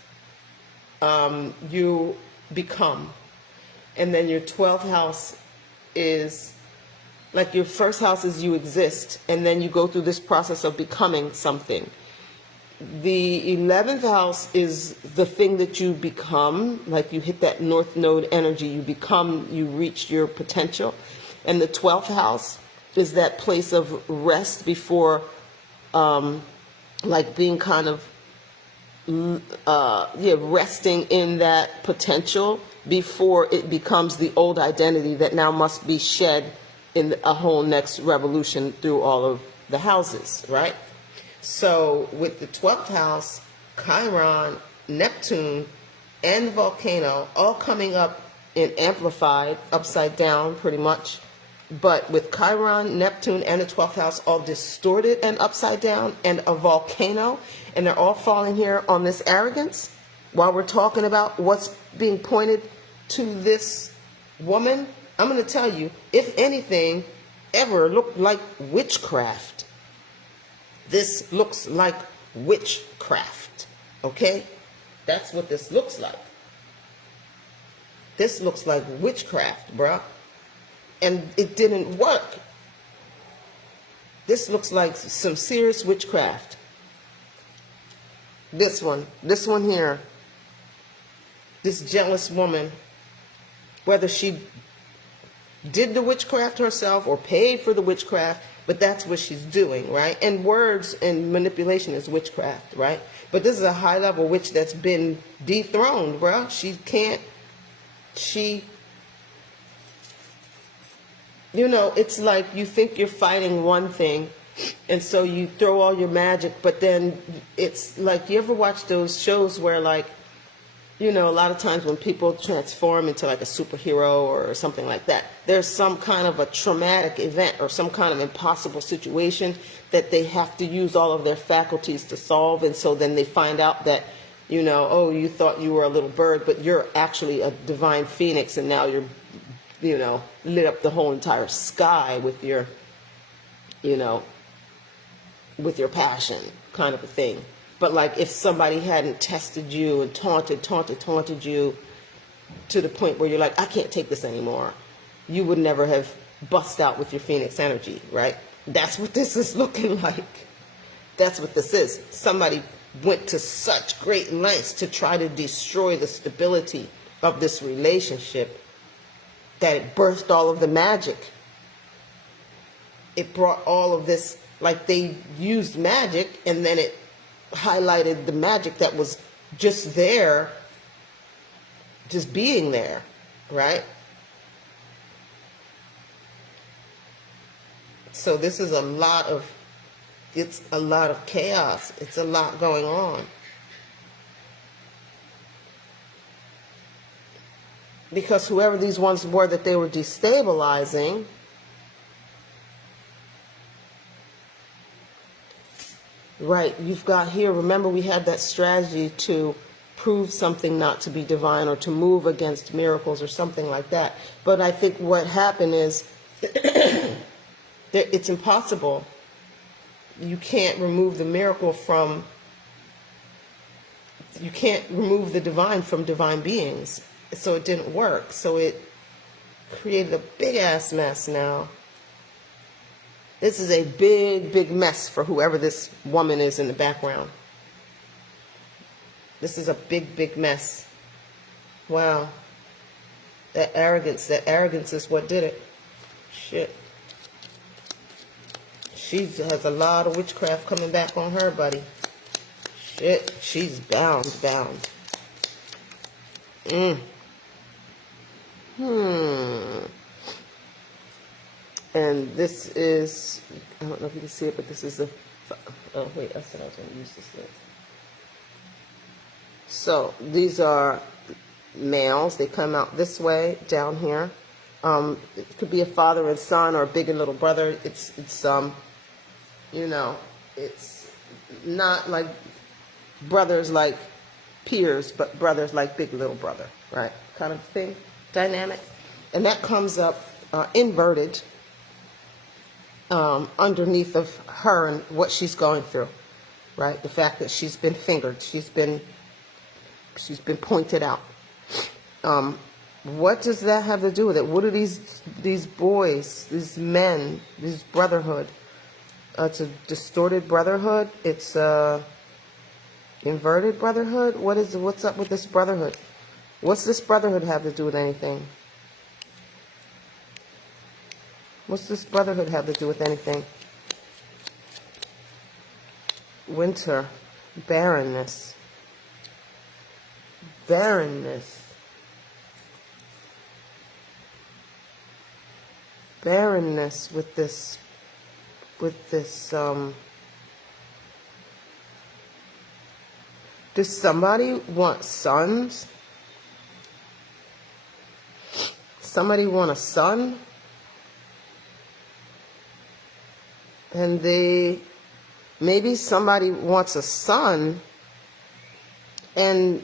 you become, and then your 12th house is, like your first house is you exist, and then you go through this process of becoming something. The 11th house is the thing that you become, like you hit that north node energy, you become, you reach your potential. And the 12th house is that place of rest before, like being kind of, resting in that potential before it becomes the old identity that now must be shed in a whole next revolution through all of the houses, right? So with the 12th house, Chiron, Neptune, and Volcano all coming up in amplified, upside down pretty much, but with Chiron, Neptune, and the 12th house all distorted and upside down, and a volcano, and they're all falling here on this arrogance, while we're talking about what's being pointed to this woman, I'm going to tell you, if anything ever looked like witchcraft, this looks like witchcraft, okay? That's what this looks like. This looks like witchcraft, bruh. And it didn't work. This looks like some serious witchcraft. This one here, this jealous woman, whether she did the witchcraft herself or paid for the witchcraft, But that's what she's doing, right? And words and manipulation is witchcraft, right? But this is a high level witch that's been dethroned, bro. You know, it's like you think you're fighting one thing, and so you throw all your magic, but then it's like, you ever watch those shows where, like, you know, a lot of times when people transform into like a superhero or something like that, there's some kind of a traumatic event or some kind of impossible situation that they have to use all of their faculties to solve. And so then they find out that, you know, oh, you thought you were a little bird, but you're actually a divine phoenix, and now you're, you know, lit up the whole entire sky with your, you know, with your passion, kind of a thing. But like, if somebody hadn't tested you and taunted you to the point where you're like, I can't take this anymore, you would never have bust out with your phoenix energy, right? That's what this is looking like. That's what this is. Somebody went to such great lengths to try to destroy the stability of this relationship that it birthed all of the magic. It brought all of this, like, they used magic, and then it highlighted the magic that was just there, just being there, right? So this is it's a lot of chaos. It's a lot going on. Because whoever these ones were that they were destabilizing, right, you've got here, remember we had that strategy to prove something not to be divine or to move against miracles or something like that. But I think what happened is it's impossible. You can't remove the miracle from, you can't remove the divine from divine beings. So it didn't work. So it created a big ass mess now. This is a big, big mess for whoever this woman is in the background. This is a big, big mess. Wow. That arrogance is what did it. Shit. She has a lot of witchcraft coming back on her, buddy. Shit. She's bound. And this is, I don't know if you can see it, but this is the, oh wait, I said I was going to use this thing. So these are males. They come out this way, down here. It could be a father and son or a big and little brother. It's you know, it's not like brothers like peers, but brothers like big little brother, right? Kind of thing, dynamic. And that comes up inverted underneath of her and what she's going through, right? The fact that she's been fingered, she's been pointed out. What does that have to do with it? What are these boys, these men, this brotherhood? It's a distorted brotherhood. It's a inverted brotherhood. What's up with this brotherhood? What's this brotherhood have to do with anything? What's this brotherhood have to do with anything? Winter, barrenness, barrenness with this, does somebody want sons? Somebody want a son? And maybe somebody wants a son, and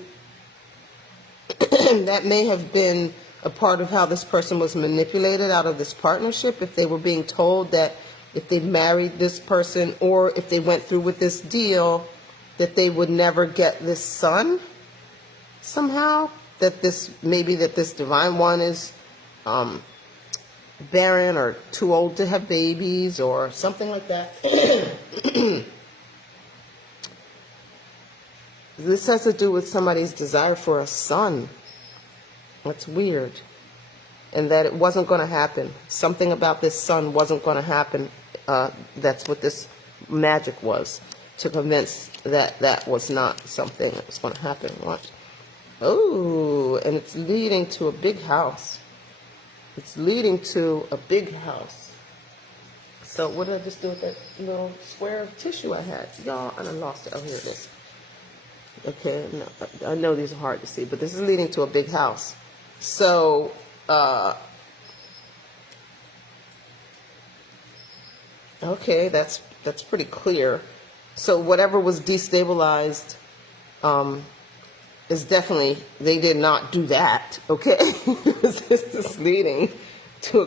that may have been a part of how this person was manipulated out of this partnership. If they were being told that if they married this person or if they went through with this deal, that they would never get this son somehow, that this divine one is barren or too old to have babies or something like that. This has to do with somebody's desire for a son. That's weird. And that it wasn't going to happen. Something about this son wasn't going to happen That's what this magic was, to convince that that was not something that was going to happen. Watch. Oh, and it's leading to a big house. It's leading to a big house. So what did I just do with that little square of tissue I had? Y'all, and I lost it. Oh, here it is. Okay, no, I know these are hard to see, but this is leading to a big house. So, okay, that's pretty clear. So whatever was destabilized is definitely, they did not do that, okay? This is leading to a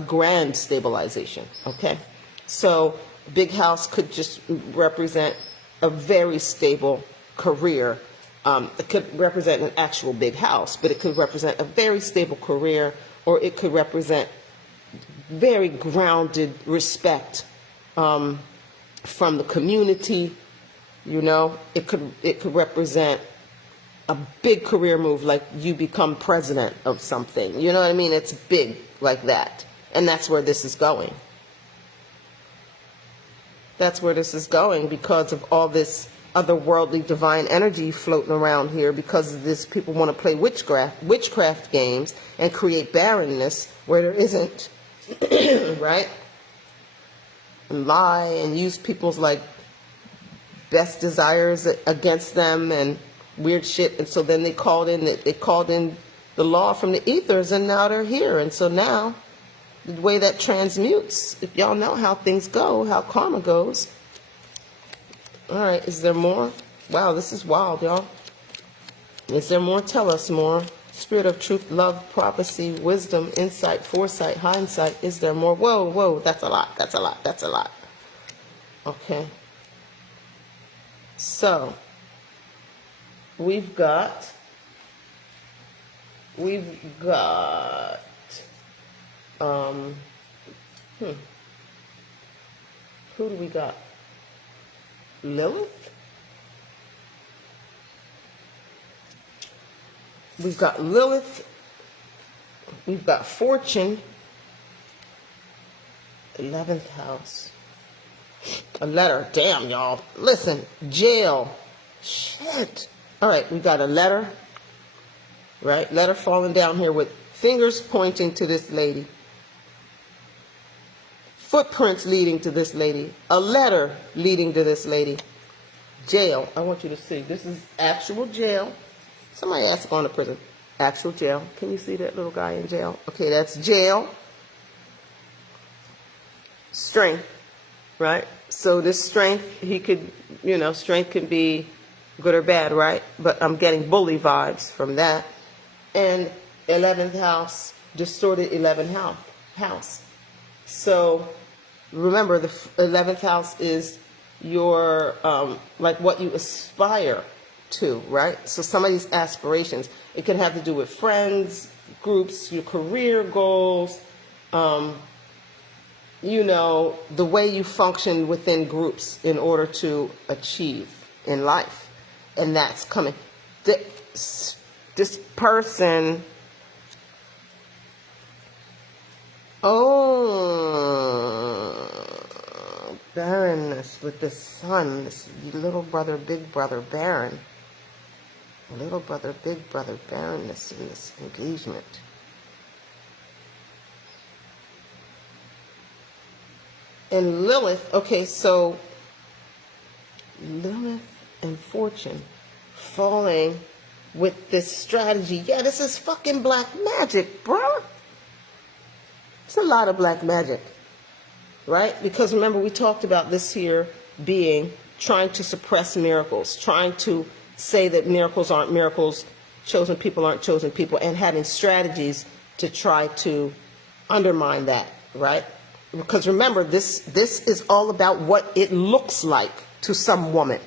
grand stabilization, okay? So big house could just represent a very stable career. It could represent an actual big house, but it could represent a very stable career, or it could represent very grounded respect from the community. You know, it could represent a big career move, like you become president of something. You know what I mean? It's big like that. And that's where this is going. That's where this is going because of all this otherworldly divine energy floating around here. Because of this, people want to play witchcraft games and create barrenness where there isn't, right? And lie and use people's like best desires against them and weird shit. And so then they called in the law from the ethers, and now they're here. And so now the way that transmutes, if y'all know how things go, how karma goes. All right, is there more? Wow, this is wild, y'all. Is there more? Tell us more. Spirit of truth, love, prophecy, wisdom, insight, foresight, hindsight. Is there more? Whoa, whoa, that's a lot. That's a lot. That's a lot. Okay. So, we've got, who do we got? Lilith? We've got Lilith. We've got Fortune. 11th house. A letter. Damn, y'all. Listen. Jail. Shit. All right, we got a letter. Right? Letter falling down here with fingers pointing to this lady. Footprints leading to this lady. A letter leading to this lady. Jail. I want you to see. This is actual jail. Somebody asked going to prison. Actual jail. Can you see that little guy in jail? Okay, that's jail. Strength. Right? So this strength, he could, you know, strength can be good or bad, right? But I'm getting bully vibes from that. And 11th house, distorted 11th house. So remember, the 11th house is your, like what you aspire to, right? So somebody's aspirations. It can have to do with friends, groups, your career goals, you know, the way you function within groups in order to achieve in life. And that's coming. This person, barrenness with the sun, this little brother, big brother, barren. Little brother, big brother, barrenness in this engagement. And Lilith, okay, so Lilith and Fortune falling with this strategy. Yeah, this is fucking black magic, bro. It's a lot of black magic, right? Because remember, we talked about this here being trying to suppress miracles, trying to say that miracles aren't miracles, chosen people aren't chosen people, and having strategies to try to undermine that, right? Because remember, this is all about what it looks like to some woman,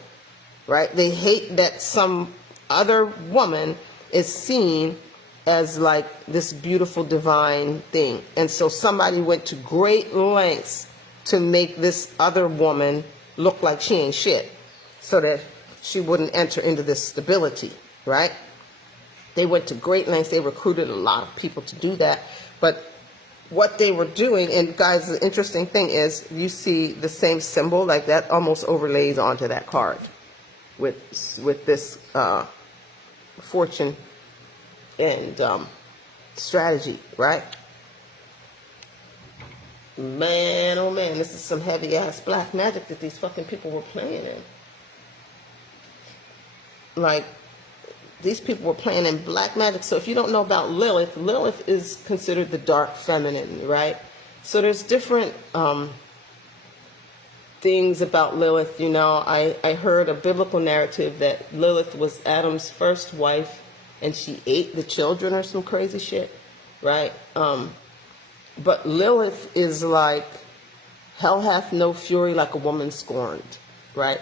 right? They hate that some other woman is seen as like this beautiful divine thing. And so somebody went to great lengths to make this other woman look like she ain't shit so that she wouldn't enter into this stability, right? They went to great lengths. They recruited a lot of people to do that. But what they were doing, and guys, the interesting thing is you see the same symbol, like that almost overlays onto that card with this fortune and strategy, right? Man, oh man, this is some heavy ass black magic that these fucking people were playing in. Like, these people were playing in black magic. So if you don't know about Lilith, Lilith is considered the dark feminine, right? So there's different things about Lilith. You know, I heard a biblical narrative that Lilith was Adam's first wife and she ate the children or some crazy shit, right? But Lilith is like, hell hath no fury like a woman scorned, right?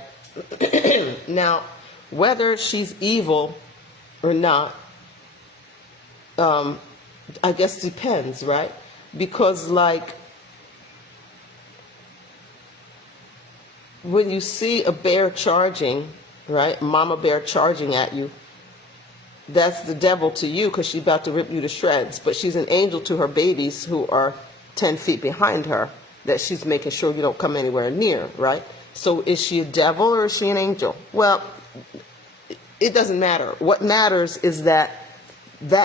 Now, whether she's evil or not, I guess depends, right? Because like, when you see a bear charging, right, mama bear charging at you, that's the devil to you because she's about to rip you to shreds. But she's an angel to her babies who are 10 feet behind her, that she's making sure you don't come anywhere near, right? So is she a devil or is she an angel? Well, it doesn't matter. What matters is that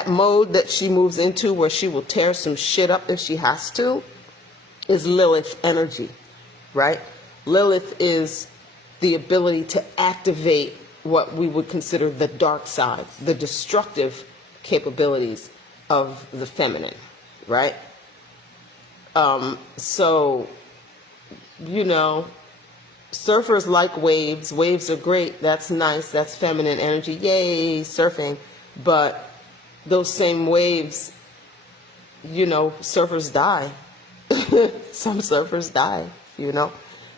mode that she moves into, where she will tear some shit up if she has to, is Lilith energy, right? Lilith is the ability to activate what we would consider the dark side, the destructive capabilities of the feminine, right? So, you know, surfers like waves. Waves are great. That's nice. That's feminine energy. Yay, surfing. But those same waves, you know, surfers die. Some surfers die, you know.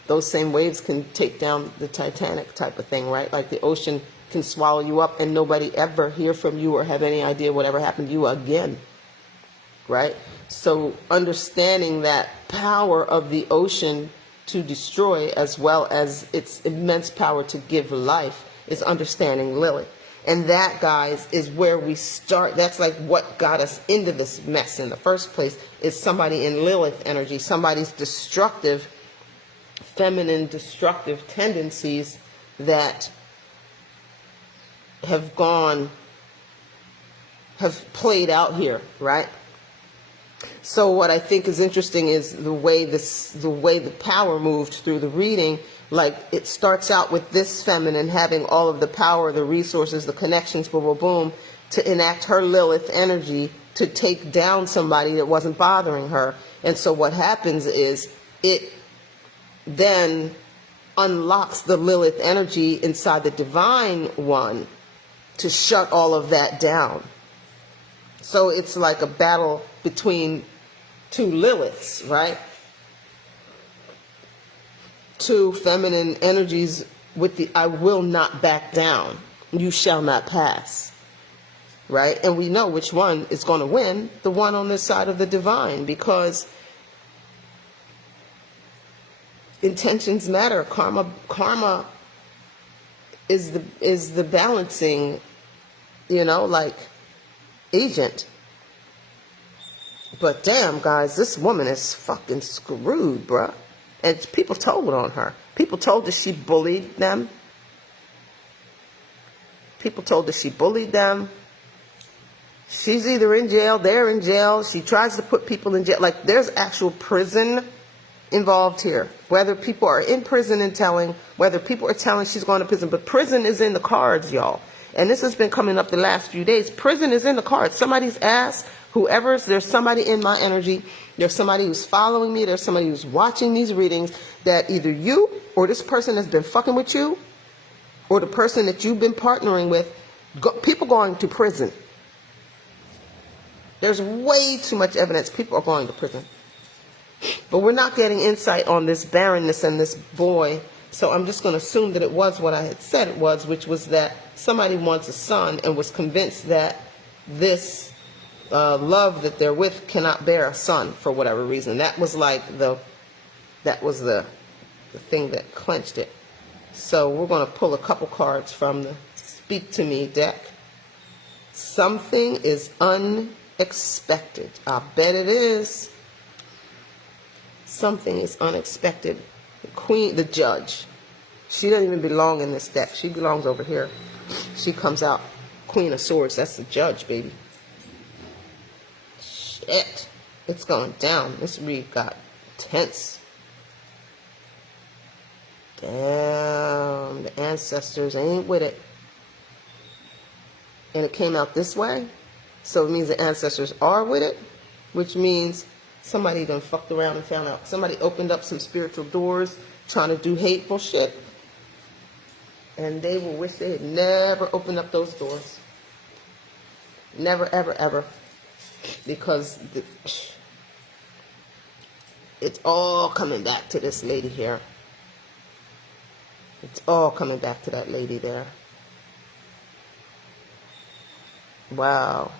Those same waves can take down the Titanic type of thing, right? Like the ocean can swallow you up and nobody ever hear from you or have any idea whatever happened to you again, right? So understanding that power of the ocean to destroy, as well as its immense power to give life, is understanding Lilith. And that, guys, is where we start. That's like what got us into this mess in the first place, is somebody in Lilith energy, somebody's destructive, feminine destructive tendencies that have played out here, right? So what I think is interesting is the way the power moved through the reading. Like, it starts out with this feminine having all of the power, the resources, the connections, boom, boom, boom, to enact her Lilith energy to take down somebody that wasn't bothering her. And so what happens is it then unlocks the Lilith energy inside the divine one to shut all of that down. So it's like a battle between two Liliths, right? Two feminine energies with the I will not back down, you shall not pass, right? And we know which one is going to win, the one on this side of the divine, because intentions matter. Karma is the balancing, you know, like, agent. But damn, guys, this woman is fucking screwed, bruh. And people told on her. People told that she bullied them. People told that she bullied them. She's either in jail, they're in jail. She tries to put people in jail. Like, there's actual prison involved here. Whether people are in prison and telling, whether people are telling she's going to prison. But prison is in the cards, y'all. And this has been coming up the last few days. Prison is in the cards. Somebody's ass, whoever's, there's somebody in my energy. There's somebody who's following me. There's somebody who's watching these readings that either you or this person has been fucking with you, or the person that you've been partnering with, people going to prison. There's way too much evidence people are going to prison. But we're not getting insight on this barrenness and this boy. So I'm just going to assume that it was what I had said it was, which was that somebody wants a son and was convinced that this love that they're with cannot bear a son for whatever reason. That was like the thing that clenched it. So we're going to pull a couple cards from the Speak to Me deck. Something is unexpected. I bet it is. Something is unexpected. The queen, the judge. She doesn't even belong in this deck. She belongs over here. She comes out. Queen of Swords. That's the judge, baby. Shit. It's going down. This read got tense. Damn. The ancestors ain't with it. And it came out this way. So it means the ancestors are with it. Which means somebody done fucked around and found out. Somebody opened up some spiritual doors trying to do hateful shit. And they will wish they had never opened up those doors. Never, ever, ever. Because it's all coming back to this lady here. It's all coming back to that lady there. Wow.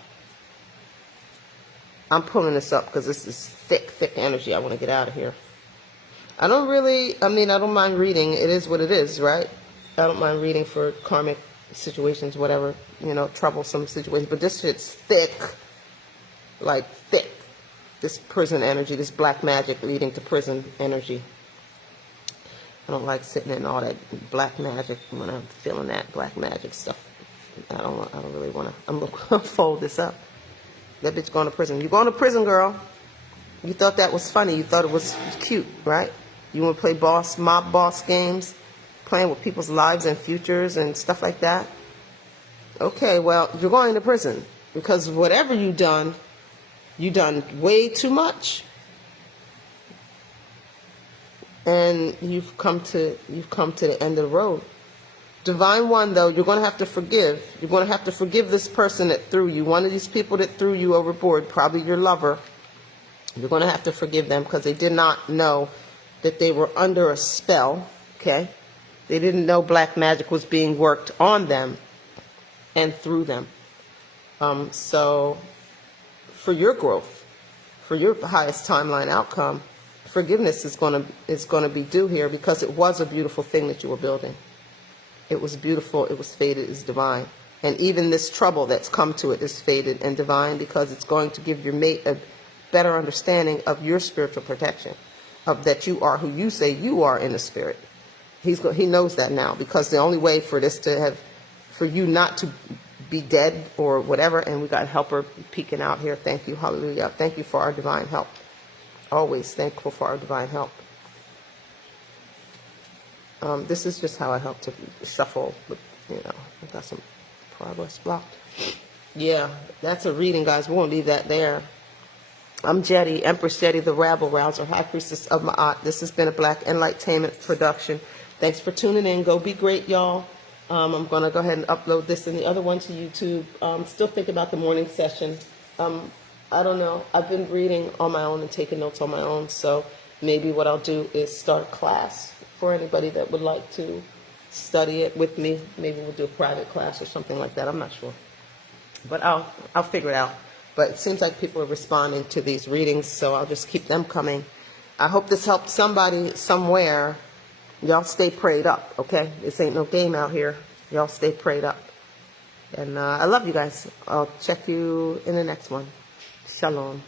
I'm pulling this up because this is thick, thick energy. I want to get out of here. I don't mind reading. It is what it is, right? I don't mind reading for karmic situations, whatever, troublesome situations. But this shit's thick. Like thick. This prison energy, this black magic leading to prison energy. I don't like sitting in all that black magic when I'm feeling that black magic stuff. I don't really want to. I'm going to fold this up. That bitch going to prison. You going to prison, girl. You thought that was funny. You thought it was cute, right? You want to play mob boss games, playing with people's lives and futures and stuff like that? Okay, well, you're going to prison because whatever you done way too much. And you've come to the end of the road. Divine One, though, you're going to have to forgive. You're going to have to forgive this person that threw you. One of these people that threw you overboard, probably your lover. You're going to have to forgive them because they did not know that they were under a spell, okay? They didn't know black magic was being worked on them and through them. So for your growth, for your highest timeline outcome, forgiveness is going to be due here because it was a beautiful thing that you were building. It was beautiful, it was fated, it's divine. And even this trouble that's come to it is fated and divine because it's going to give your mate a better understanding of your spiritual protection, of that you are who you say you are in the spirit. He knows that now because the only way for this to have, for you not to be dead or whatever, and we got helper peeking out here. Thank you, hallelujah. Thank you for our divine help. Always thankful for our divine help. This is just how I help to shuffle, but, I've got some progress blocked. Yeah, that's a reading, guys. We won't leave that there. I'm Jedi, Empress Jedi, the Rabble Rouser, High Priestess of Ma'at. This has been a Black Enlightainment production. Thanks for tuning in. Go be great, y'all. I'm going to go ahead and upload this and the other one to YouTube. Still thinking about the morning session. I don't know. I've been reading on my own and taking notes on my own, so maybe what I'll do is start a class for anybody that would like to study it with me. Maybe we'll do a private class or something like that. I'm not sure. But I'll figure it out. But it seems like people are responding to these readings, so I'll just keep them coming. I hope this helped somebody somewhere. Y'all stay prayed up, okay? This ain't no game out here. Y'all stay prayed up. And I love you guys. I'll check you in the next one. Shalom.